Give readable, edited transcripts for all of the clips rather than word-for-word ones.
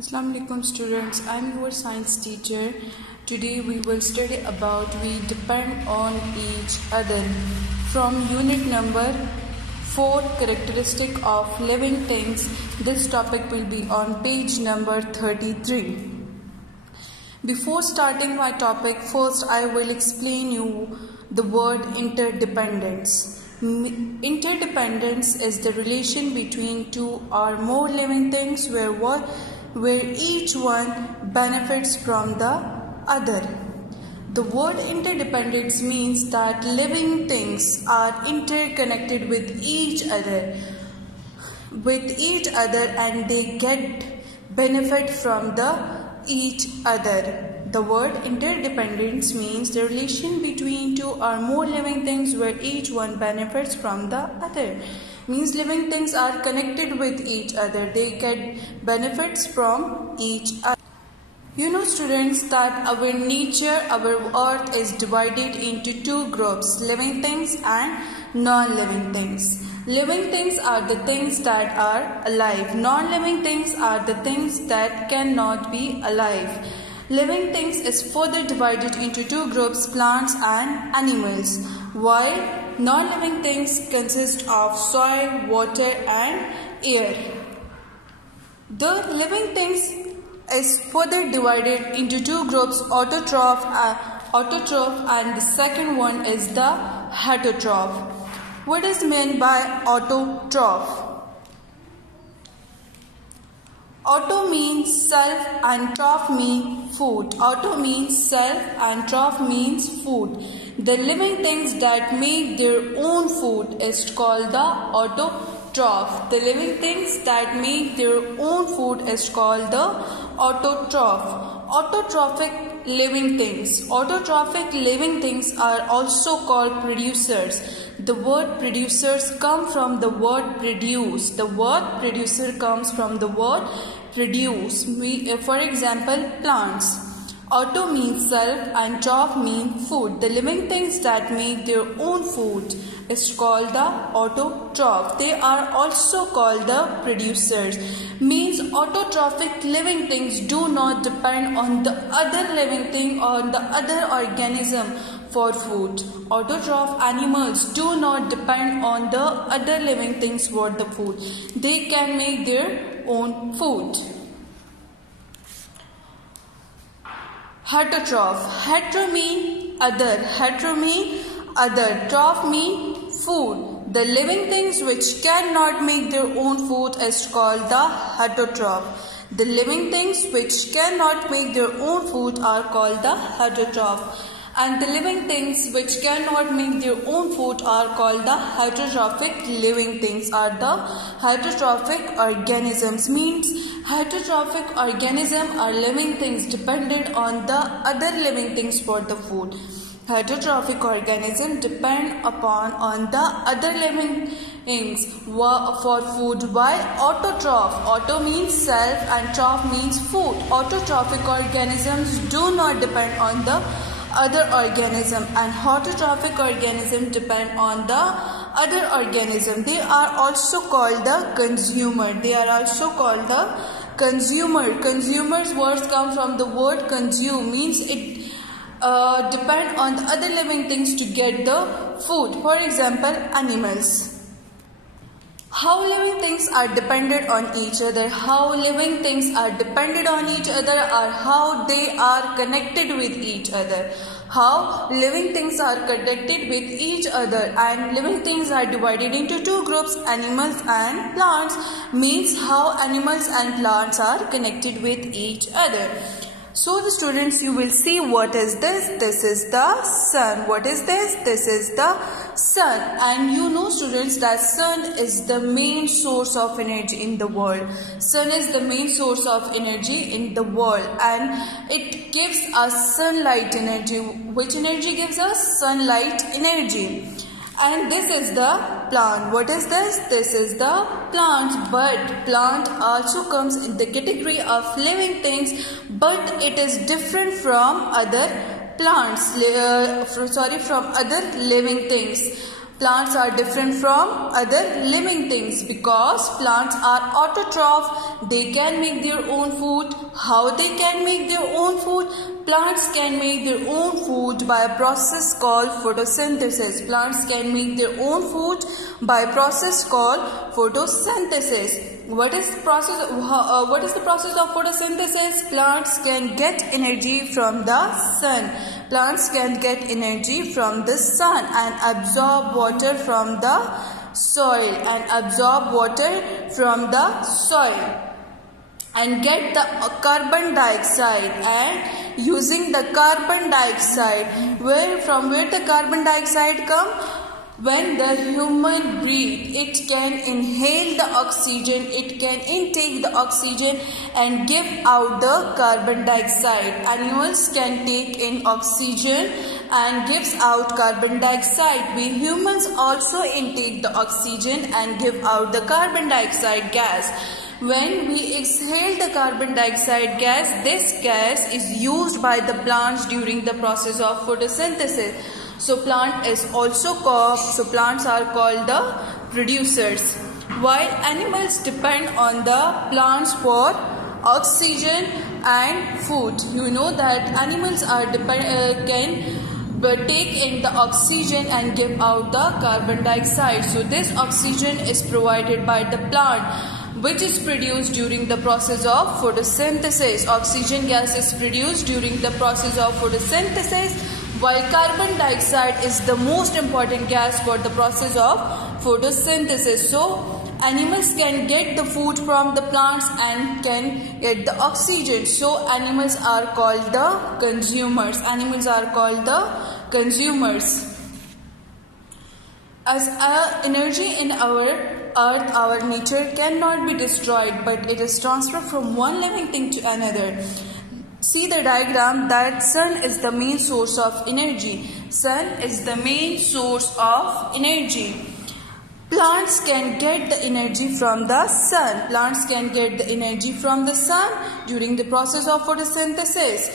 Assalamu alaikum students, I am your science teacher. Today we will study about we depend on each other from unit number 4 characteristic of living things. This topic will be on page number 33. Before starting my topic, first I will explain you the word interdependence. Interdependence is the relation between two or more living things where each one benefits from the other. The word interdependence means that living things are interconnected with each other and they get benefit from each other. The word interdependence means the relation between two or more living things where each one benefits from the other. Means living things are connected with each other. They get benefits from each other. You know students that our nature, our earth is divided into two groups, living things and non-living things. Living things are the things that are alive. Non-living things are the things that cannot be alive. Living things is further divided into two groups, plants and animals, while non-living things consist of soil, water and air. The living things is further divided into two groups, autotroph and the second one is the heterotroph. What is meant by autotroph? Auto means self and troph means food. Auto means self and troph means food. The living things that make their own food is called the autotroph. The living things that make their own food is called the autotroph. Autotrophic living things. Autotrophic living things are also called producers. The word producers come from the word produce. The word producer comes from the word produce. For example, plants. Auto means self and troph means food. The living things that make their own food is called the autotroph. They are also called the producers. Means autotrophic living things do not depend on the other living thing or the other organism for food. Autotroph animals do not depend on the other living things for the food. They can make their own food. Heterotroph. Hetero mean other. Hetero mean other. Troph mean food. The living things which cannot make their own food is called the heterotroph. The living things which cannot make their own food are called the heterotroph. And the living things which cannot make their own food are called the heterotrophic living things are the heterotrophic organisms. Means heterotrophic organisms are living things dependent on the other living things for the food. Heterotrophic organisms depend on the other living things for food. While autotroph, auto means self and troph means food. Autotrophic organisms do not depend on the other organism and heterotrophic organisms depend on the other organism. They are also called the consumer. They are also called the consumer. Consumer's words come from the word consume. Means it depend on the other living things to get the food. For example, animals. How living things are dependent on each other. How living things are dependent on each other or how they are connected with each other. How living things are connected with each other and living things are divided into two groups, animals and plants. Means how animals and plants are connected with each other. So the students, you will see what is this. This is the sun. What is this? This is the sun. And you know students that sun is the main source of energy in the world. Sun is the main source of energy in the world and it gives us sunlight energy. Which energy gives us? Sunlight energy. And this is the plant. What is this? This is the plant. But plant also comes in the category of living things, but it is different from other plants. From other living things. Plants are different from other living things because plants are autotroph. They can make their own food. How they can make their own food? Plants can make their own food by a process called photosynthesis. Plants can make their own food by a process called photosynthesis. What is the process of photosynthesis? Plants can get energy from the sun. Plants can get energy from the sun and absorb water from the soil and get the carbon dioxide, and using the carbon dioxide, from where the carbon dioxide come? When the human breathe, it can inhale the oxygen, it can intake the oxygen and give out the carbon dioxide. Animals can take in oxygen and gives out carbon dioxide. We humans also intake the oxygen and give out the carbon dioxide gas. When we exhale the carbon dioxide gas, this gas is used by the plants during the process of photosynthesis. So plants are called the producers. While animals depend on the plants for oxygen and food. You know that animals can take in the oxygen and give out the carbon dioxide. So this oxygen is provided by the plant, which is produced during the process of photosynthesis. Oxygen gas is produced during the process of photosynthesis, while carbon dioxide is the most important gas for the process of photosynthesis. So animals can get the food from the plants and can get the oxygen. So animals are called the consumers. As energy in our earth, our nature cannot be destroyed, but it is transferred from one living thing to another. See the diagram that sun is the main source of energy. Plants can get the energy from the sun. During the process of photosynthesis.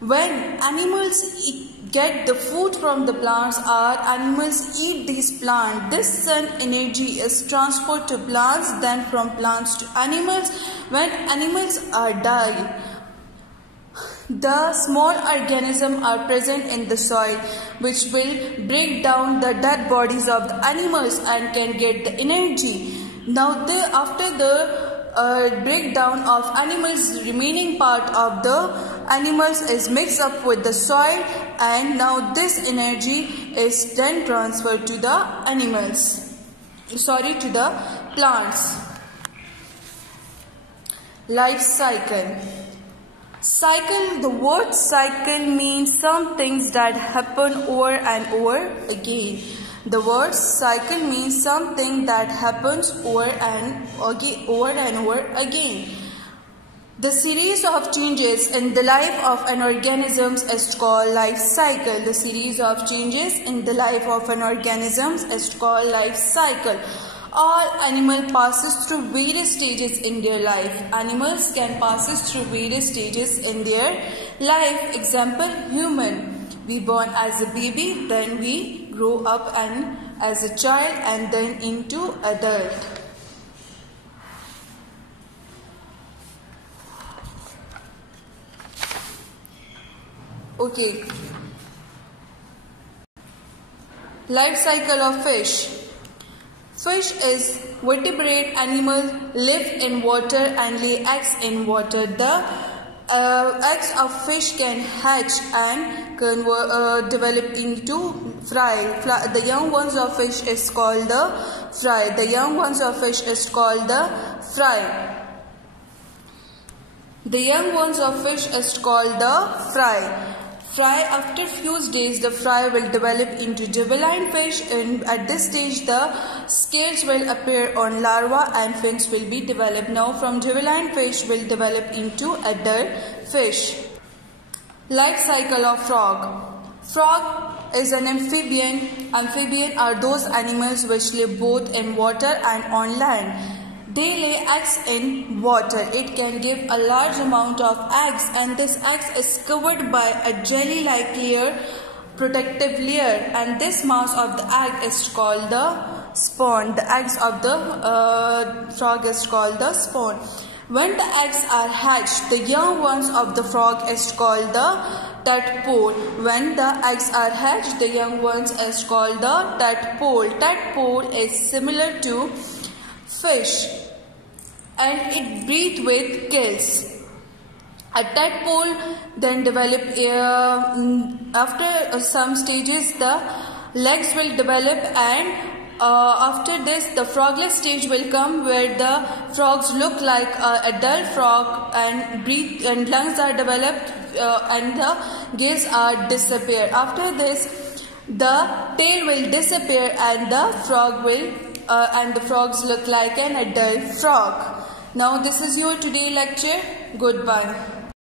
When animals get the food from the plants or animals eat these plants, this sun energy is transferred to plants, then from plants to animals. When animals are died, the small organisms are present in the soil, which will break down the dead bodies of the animals and can get the energy. Now, after the breakdown of animals, remaining part of the animals is mixed up with the soil, and now this energy is then transferred to the to the plants. Life cycle. The word cycle means some things that happen over and over again. The word cycle means something that happens over and over again. The series of changes in the life of an organism is called life cycle. All animals passes through various stages in their life. Animals can passes through various stages in their life. Example, human. We born as a baby, then we grow up and as a child and then into adult. Okay. Life cycle of fish. Fish is vertebrate animal, live in water and lay eggs in water. The eggs of fish can hatch and develop into fry. The young ones of fish is called the fry. The young ones of fish is called the fry. After few days, the fry will develop into juvenile fish, and at this stage the scales will appear on larva and fins will be developed. Now from juvenile fish will develop into adult fish. Life cycle of frog. Frog is an amphibian. Amphibian are those animals which live both in water and on land. They lay eggs in water. It can give a large amount of eggs, and this egg is covered by a jelly-like layer protective layer, and this mass of the egg is called the spawn. The eggs of the frog is called the spawn. When the eggs are hatched, the young ones of the frog is called the tadpole. When the eggs are hatched, the young ones is called the tadpole. Tadpole is similar to fish and it breathes with gills. A tadpole then develop after some stages the legs will develop, and after this the frogless stage will come where the frogs look like an adult frog and breathe and lungs are developed and the gills are disappear. After this the tail will disappear and the frog will and the frogs look like an adult frog. Now this is your today lecture. Goodbye.